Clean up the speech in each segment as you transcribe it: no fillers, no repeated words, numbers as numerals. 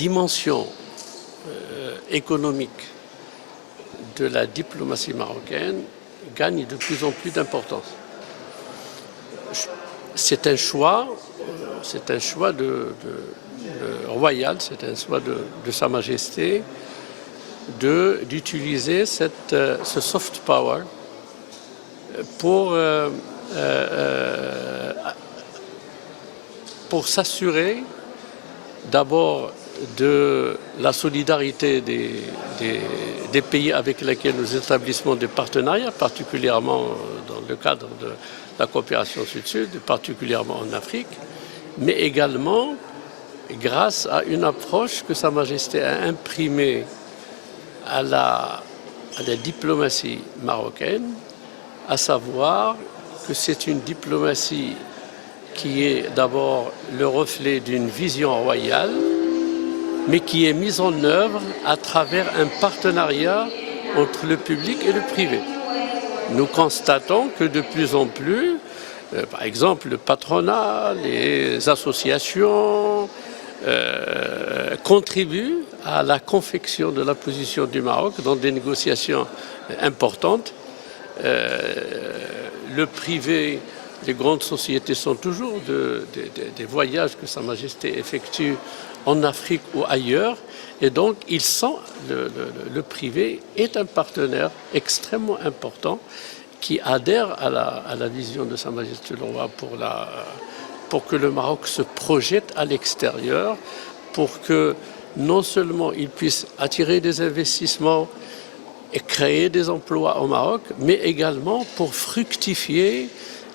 dimension économique de la diplomatie marocaine gagne de plus en plus d'importance. C'est un choix royal, c'est un choix de Sa Majesté d'utiliser ce soft power pour s'assurer d'abord de la solidarité des pays avec lesquels nous établissons des partenariats, particulièrement dans le cadre de la coopération sud-sud, particulièrement en Afrique, mais également grâce à une approche que Sa Majesté a imprimée à la diplomatie marocaine, à savoir que c'est une diplomatie qui est d'abord le reflet d'une vision royale, mais qui est mise en œuvre à travers un partenariat entre le public et le privé. Nous constatons que de plus en plus, par exemple le patronat, les associations contribuent à la confection de la position du Maroc dans des négociations importantes. Le privé, les grandes sociétés sont toujours des voyages que Sa Majesté effectue en Afrique ou ailleurs, et donc le privé est un partenaire extrêmement important qui adhère à la vision de Sa Majesté le Roi pour que le Maroc se projette à l'extérieur, pour que non seulement il puisse attirer des investissements et créer des emplois au Maroc, mais également pour fructifier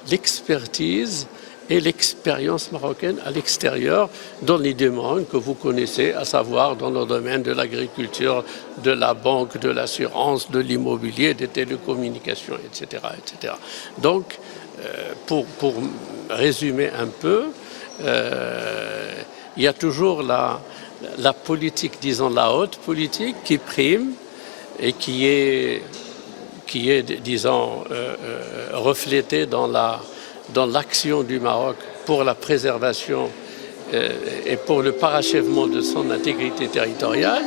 l'expertise et l'expérience marocaine à l'extérieur dans les domaines que vous connaissez, à savoir dans le domaine de l'agriculture, de la banque, de l'assurance, de l'immobilier, des télécommunications, etc. etc. Donc, pour résumer un peu, il y a toujours la politique, disons la haute politique, qui prime et qui est disons, reflétée dans l'action du Maroc pour la préservation et pour le parachèvement de son intégrité territoriale,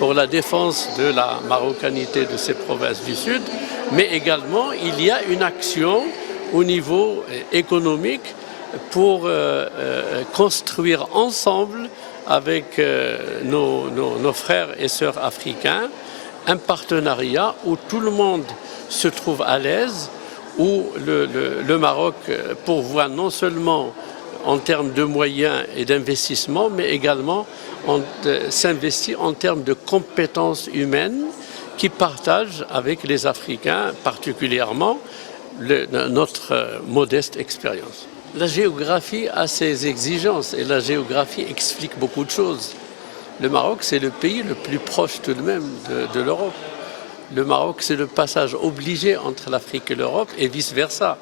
pour la défense de la marocanité de ces provinces du Sud, mais également il y a une action au niveau économique pour construire ensemble avec nos frères et sœurs africains un partenariat où tout le monde se trouve à l'aise, où le Maroc pourvoit non seulement en termes de moyens et d'investissement, mais également s'investit en termes de compétences humaines qui partagent avec les Africains, particulièrement notre modeste expérience. La géographie a ses exigences et la géographie explique beaucoup de choses. Le Maroc, c'est le pays le plus proche tout de même de l'Europe. Le Maroc, c'est le passage obligé entre l'Afrique et l'Europe et vice-versa.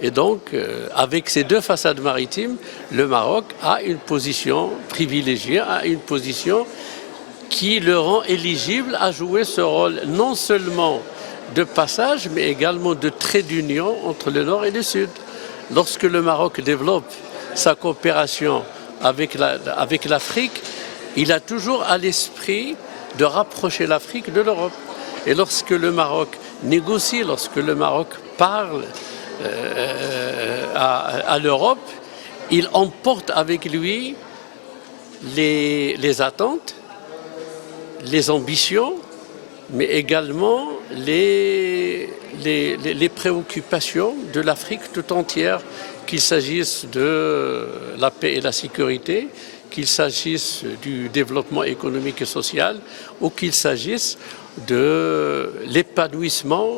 Et donc, avec ces deux façades maritimes, le Maroc a une position privilégiée, a une position qui le rend éligible à jouer ce rôle non seulement de passage, mais également de trait d'union entre le Nord et le Sud. Lorsque le Maroc développe sa coopération avec l'Afrique, il a toujours à l'esprit de rapprocher l'Afrique de l'Europe. Et lorsque le Maroc négocie, lorsque le Maroc parle à l'Europe, il emporte avec lui les attentes, les ambitions, mais également les préoccupations de l'Afrique tout entière, qu'il s'agisse de la paix et la sécurité, qu'il s'agisse du développement économique et social, ou qu'il s'agisse de l'épanouissement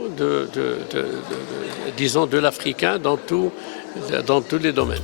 disons, de l'Africain dans tous les domaines.